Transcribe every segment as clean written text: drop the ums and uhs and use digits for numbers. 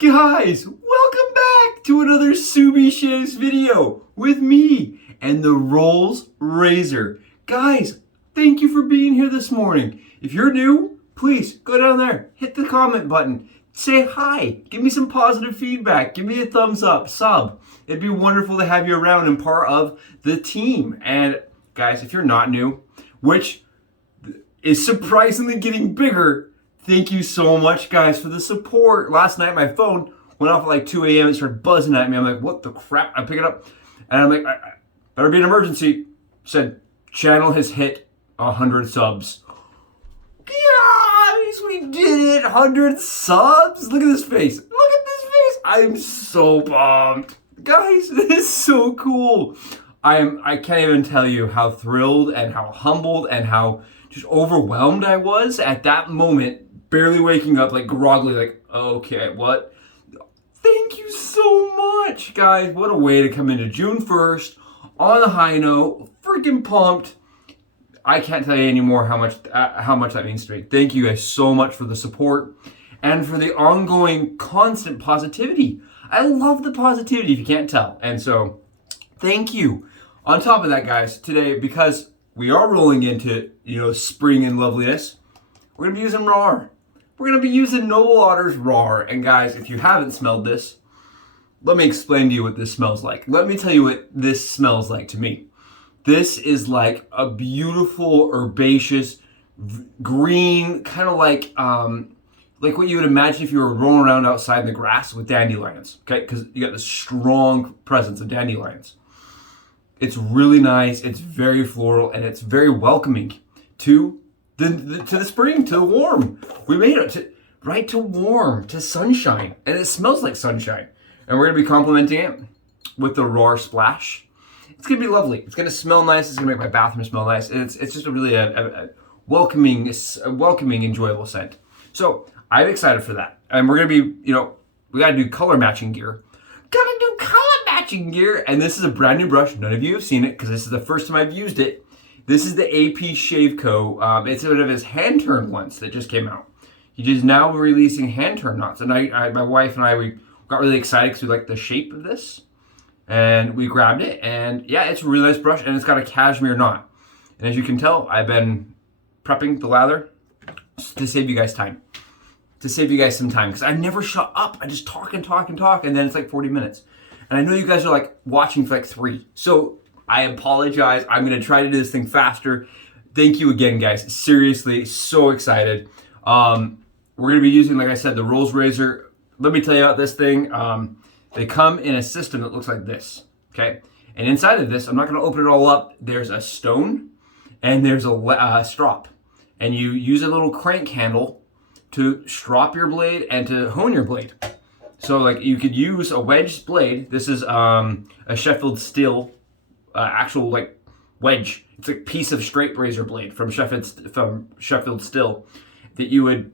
Guys, welcome back to another Subi Shaves video with me and the Rolls Razor. Guys, thank you for being here this morning. If you're new, please go down there, hit the comment button, say hi, give me some positive feedback, give me a thumbs up, sub. It'd be wonderful to have you around and part of the team. And guys, if you're not new, which is surprisingly getting bigger, thank you so much, guys, for the support. Last night, my phone went off at like 2 a.m. It started buzzing at me. I'm like, what the crap? I pick it up, and I'm like, better be an emergency. Said, channel has hit 100 subs. Guys, we did it. 100 subs. Look at this face. Look at this face. I'm so pumped. Guys, this is so cool. I can't even tell you how thrilled and how humbled and how just overwhelmed I was at that moment. Barely waking up, like groggily, like, okay, what? Thank you so much, guys. What a way to come into June 1st on a high note. Freaking pumped. I can't tell you anymore how much that means to me. Thank you guys so much for the support and for the ongoing constant positivity. I love the positivity, if you can't tell. And so, thank you. On top of that, guys, today, because we are rolling into, spring and loveliness, we're going to be using Rawr. We're going to be using Noble Otter's Rawr. And guys, if you haven't smelled this, let me explain to you what this smells like. Let me tell you what this smells like to me. This is like a beautiful, herbaceous, green, kind of like what you would imagine if you were rolling around outside in the grass with dandelions. Okay, because you got this strong presence of dandelions. It's really nice, it's very floral, and it's very welcoming to the spring, to the warm. We made it to warm, to sunshine, and it smells like sunshine. And we're gonna be complementing it with the Rawr Splash. It's gonna be lovely. It's gonna smell nice. It's gonna make my bathroom smell nice. And it's just a really a welcoming, enjoyable scent. So I'm excited for that. And we're gonna be, we gotta do color matching gear. And this is a brand new brush. None of you have seen it because this is the first time I've used it. This is the AP Shaveco. It's one of his hand turn ones that just came out. He is now releasing hand turn knots. And my wife and I, we got really excited because we like the shape of this. And we grabbed it. And yeah, it's a really nice brush. And it's got a cashmere knot. And as you can tell, I've been prepping the lather to save you guys time. To save you guys some time. Because I never shut up. I just talk and talk and talk. And then it's like 40 minutes. And I know you guys are like watching for like 3. So I apologize. I'm going to try to do this thing faster. Thank you again, guys. Seriously, so excited. We're going to be using, like I said, the Rolls Razor. Let me tell you about this thing. They come in a system that looks like this, okay? And inside of this, I'm not going to open it all up. There's a stone and there's a strop. And you use a little crank handle to strop your blade and to hone your blade. So like you could use a wedged blade. This is a Sheffield steel actual like wedge. It's a piece of straight razor blade from Sheffield steel that you would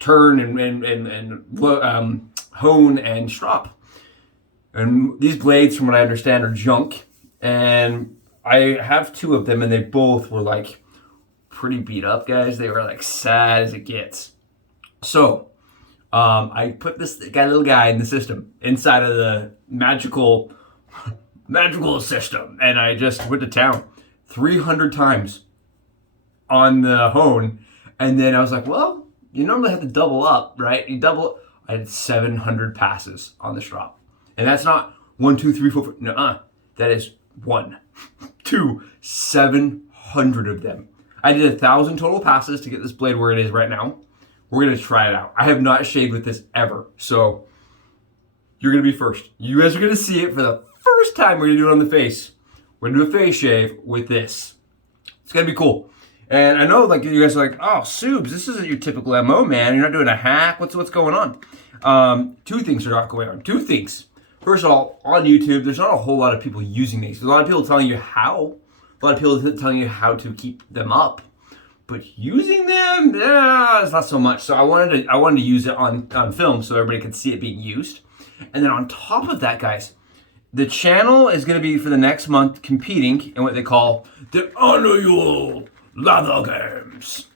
turn and hone and strop. And these blades, from what I understand, are junk. And I have 2 of them, and they both were like pretty beat up, guys. They were like sad as it gets. So I put this little guy in the system inside of the magical system, and I just went to town 300 times on the hone, and then I was like, well, you normally have to double up, right? I had 700 passes on the strop, and that's not 1, 2, 3, 4, 5. No, that is 1, 2, 700 of them. I did 1,000 total passes to get this blade where it is right now. We're going to try it out. I have not shaved with this ever. So you're going to be first. You guys are going to see it for the first time. We're going to do it on the face. We're going to do a face shave with this. It's going to be cool. And I know like you guys are like, oh, Subs, this isn't your typical MO, man. You're not doing a hack. What's going on? 2 things are not going on. 2 things. First of all, on YouTube, there's not a whole lot of people using these. There's a lot of people telling you how. A lot of people telling you how to keep them up. But using them, it's not so much. So I wanted to use it on film so everybody could see it being used. And then on top of that, guys, the channel is going to be for the next month competing in what they call the annual LATHER Games.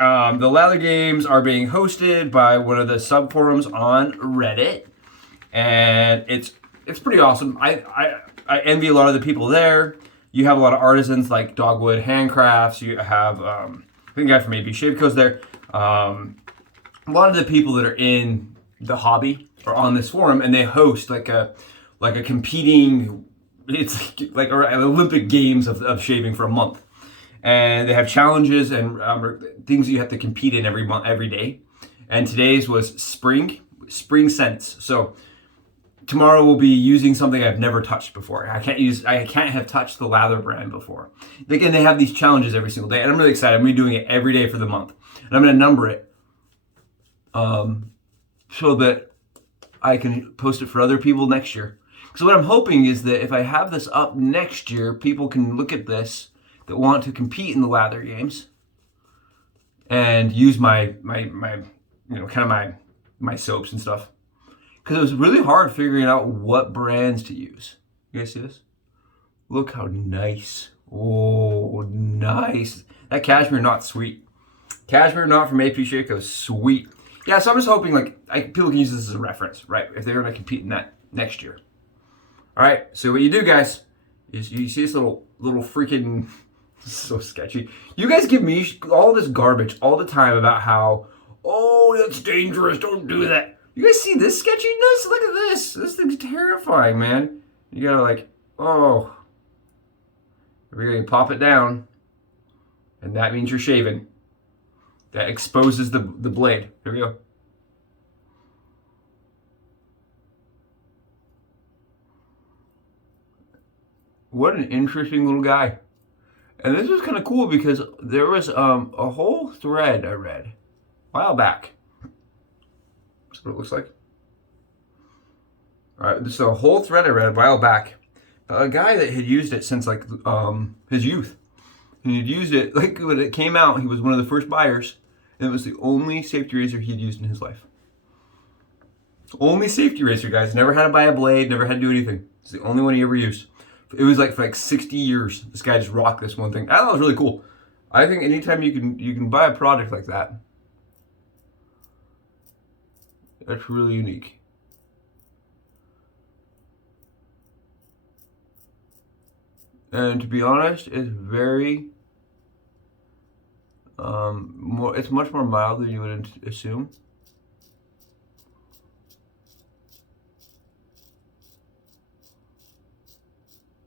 The Lather Games are being hosted by one of the subforums on Reddit, and it's pretty awesome. I envy a lot of the people there. You have a lot of artisans like Dogwood Handcrafts. You have I think a guy from AB Shaveco's there. A lot of the people that are in the hobby are on this forum, and they host like a competing. It's like an Olympic Games of shaving for a month. And they have challenges and things you have to compete in every day. And today's was spring scents. So tomorrow we'll be using something I've never touched before. I can't have touched the Lather brand before. Again, they have these challenges every single day, and I'm really excited. I'm gonna be doing it every day for the month, and I'm gonna number it, so that I can post it for other people next year. So what I'm hoping is that if I have this up next year, people can look at this that want to compete in the Lather Games and use my soaps and stuff. Because it was really hard figuring out what brands to use. You guys see this? Look how nice. Oh, nice. That Cashmere Knot, sweet. Cashmere Knot from AP Shaveco, sweet. Yeah, so I'm just hoping people can use this as a reference, right? If they're going to compete in that next year. All right, so what you do, guys, is you see this little freaking... So sketchy. You guys give me all this garbage all the time about how, oh, that's dangerous, don't do that. You guys see this sketchiness? Look at this. This thing's terrifying, man. You gotta oh. We're gonna pop it down, and that means you're shaving. That exposes the blade. Here we go. What an interesting little guy. And this was kind of cool because there was a whole thread I read a while back. That's what it looks like. All right, this is a whole thread I read a while back. A guy that had used it since his youth. And he'd used it, when it came out, he was one of the first buyers. And it was the only safety razor he'd used in his life. Only safety razor, guys. Never had to buy a blade, never had to do anything. It's the only one he ever used. It was for 60 years. This guy just rocked this one thing. I thought it was really cool. I think anytime you can buy a product like that, that's really unique. And to be honest, it's very it's much more mild than you would assume.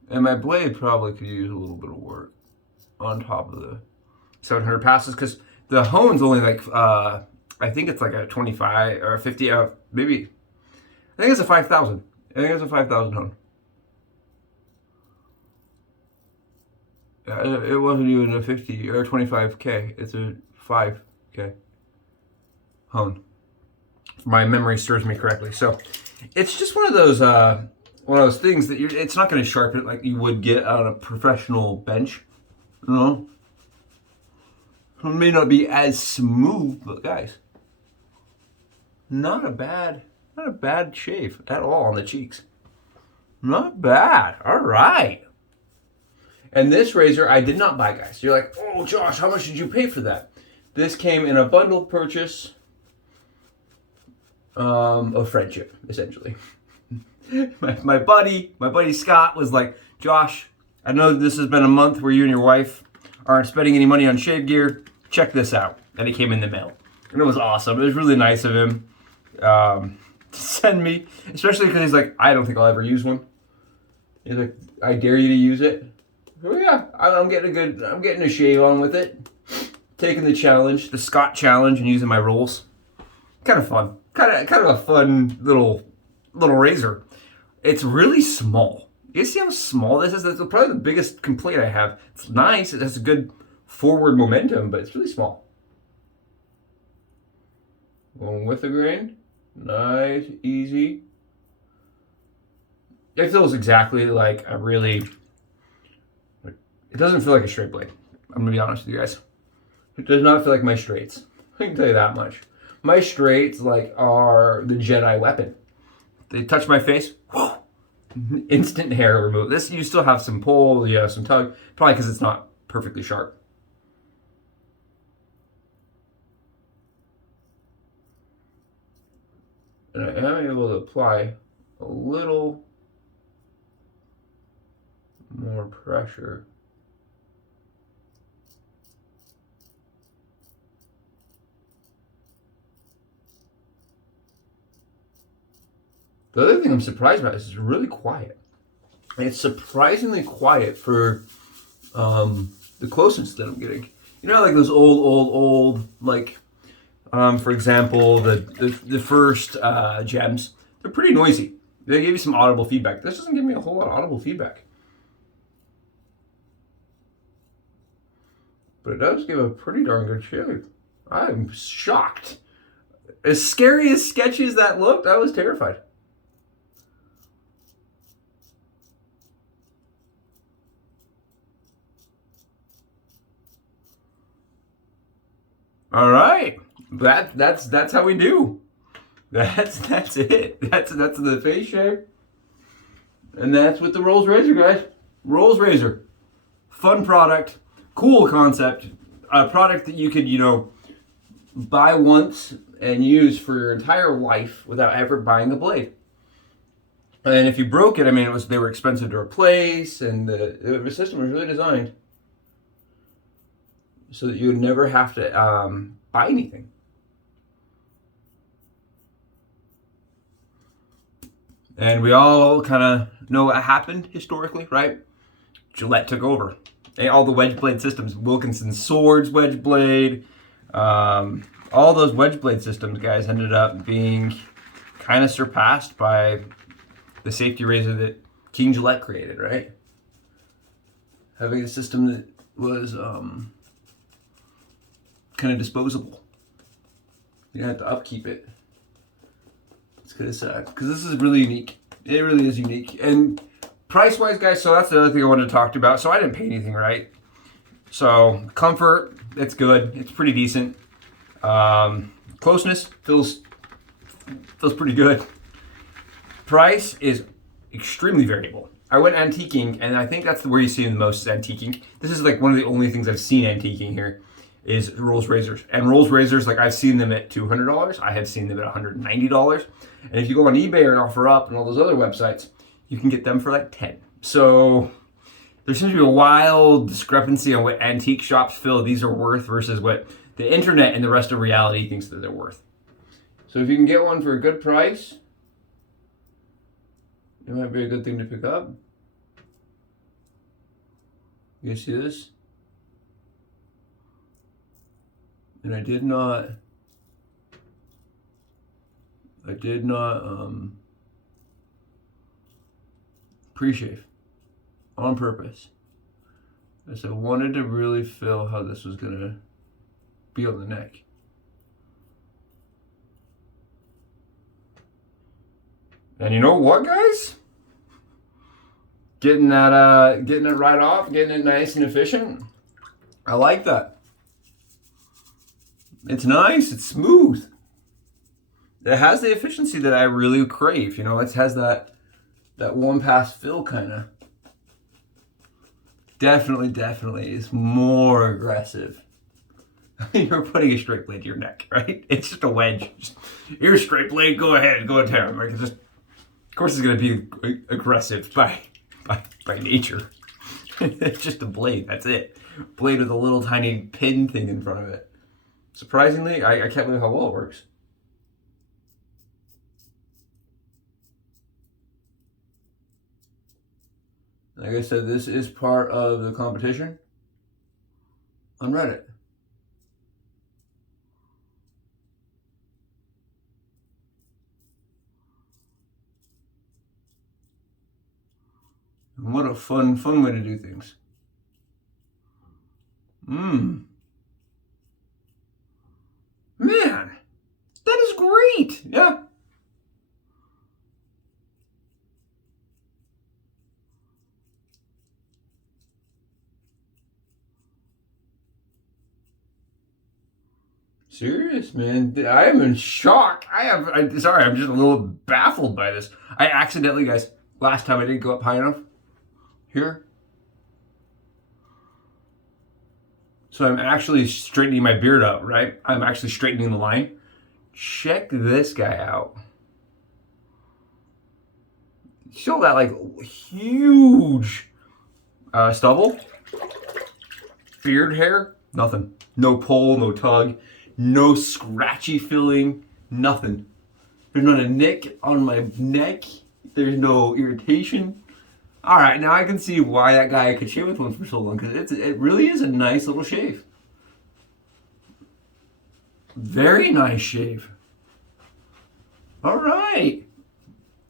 And my blade probably could use a little bit of work on top of the 700 passes, because the hone's only I think it's a 25 or a 50, maybe, I think it's a 5,000. I think it's a 5,000 hone. It wasn't even a 50 or 25K. It's a 5K hone. If my memory serves me correctly. So it's just one of those things that it's not going to sharpen it like you would get on a professional bench. You know? It may not be as smooth, but guys, not a bad shave at all on the cheeks. Not bad. All right. And this razor I did not buy, guys. You're like, oh, Josh, how much did you pay for that? This came in a bundle purchase of friendship, essentially. my buddy Scott was like, Josh, I know this has been a month where you and your wife aren't spending any money on shave gear. Check this out. And it came in the mail. And it was awesome. It was really nice of him to send me, especially because he's like, I don't think I'll ever use one. He's like, I dare you to use it. Oh yeah, I'm getting a shave on with it. Taking the challenge, the Scott challenge, and using my rolls. Kind of fun. Kind of a fun little razor. It's really small. You see how small this is? That's probably the biggest complaint I have. It's nice. It has a good forward momentum, but it's really small. Going with the grain. Nice, easy. It feels exactly like a really... It doesn't feel like a straight blade. I'm going to be honest with you guys. It does not feel like my straights. I can tell you that much. My straights are the Jedi weapon. They touch my face, whoa, instant hair removal. This, you still have some pull, you have some tug, probably because it's not perfectly sharp. And I am able to apply a little more pressure. The other thing I'm surprised about is it's really quiet. It's surprisingly quiet for the closeness that I'm getting. You know, like those old, like, for example, the first gems, they're pretty noisy. They give you some audible feedback. This doesn't give me a whole lot of audible feedback. But it does give a pretty darn good shave. I'm shocked. As scary as sketchy as that looked, I was terrified. All right, that's how we do. That's it. That's the face shave, and that's with the Rolls Razor, guys. Rolls Razor, fun product, cool concept, a product that you could buy once and use for your entire life without ever buying a blade. And if you broke it, I mean, they were expensive to replace, and the system was really designed so that you would never have to buy anything. And we all kind of know what happened historically, right? Gillette took over. All the wedge blade systems, Wilkinson Swords wedge blade, all those wedge blade systems, guys, ended up being kind of surpassed by the safety razor that King Gillette created, right? Having a system that was kind of disposable. You don't have to upkeep it. It's kind of sad because this is really unique. It really is unique. And price-wise, guys, so that's the other thing I wanted to talk to you about. So I didn't pay anything, right? So comfort, it's good. It's pretty decent. Closeness feels pretty good. Price is extremely variable. I went antiquing, and I think that's where you see the most is antiquing. This is like one of the only things I've seen antiquing here is Rolls Razors. And Rolls Razors, like I've seen them at $200. I have seen them at $190. And if you go on eBay or OfferUp and all those other websites, you can get them for like 10. So there seems to be a wild discrepancy on what antique shops feel these are worth versus what the internet and the rest of reality thinks that they're worth. So if you can get one for a good price, it might be a good thing to pick up. You guys see this? And I did not pre-shave on purpose. As I wanted to really feel how this was gonna be on the neck. And you know what, guys? Getting it right off, getting it nice and efficient. I like that. It's nice, it's smooth. It has the efficiency that I really crave. You know, it has that one pass fill kind of. Definitely is more aggressive. You're putting a straight blade to your neck, right? It's just a wedge. Here's a straight blade, go ahead, go tear him. Like it's just, of course it's gonna be aggressive by nature. It's just a blade, that's it. Blade with a little tiny pin thing in front of it. Surprisingly, I can't believe how well it works. Like I said, this is part of the competition on Reddit. And what a fun way to do things. Man, that is great. Yeah. Serious, man. I am in shock. Sorry, I'm just a little baffled by this. I accidentally, guys, last time I didn't go up high enough here. So I'm actually straightening my beard up, right? I'm actually straightening the line. Check this guy out. Show that like huge stubble. Beard hair, nothing. No pull, no tug, no scratchy feeling, nothing. There's not a nick on my neck. There's no irritation. All right, now I can see why that guy could shave with one for so long, because it really is a nice little shave. Very nice shave. All right.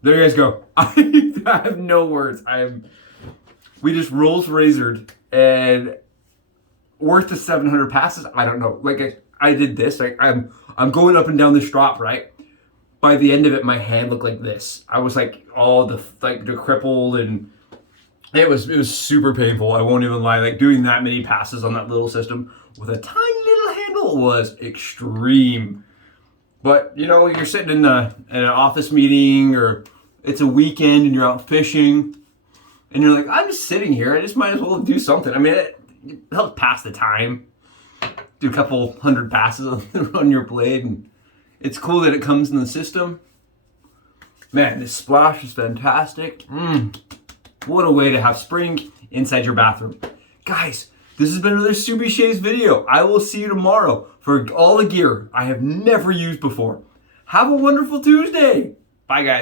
There you guys go. I have no words. We just Rolls razored, and worth the 700 passes. I don't know. Like I did this. Like I'm going up and down the strop, right? By the end of it, my hand looked like this. I was like all decrepit, and it was super painful. I won't even lie. Like doing that many passes on that little system with a tiny little handle was extreme. But you know, you're sitting in an office meeting, or it's a weekend and you're out fishing, and you're like, I'm just sitting here. I just might as well do something. I mean, it helps pass the time. Do a couple hundred passes on your blade, and it's cool that it comes in the system. Man, this splash is fantastic. What a way to have spring inside your bathroom. Guys, this has been another Subi Shaves video. I will see you tomorrow for all the gear I have never used before. Have a wonderful Tuesday. Bye, guys.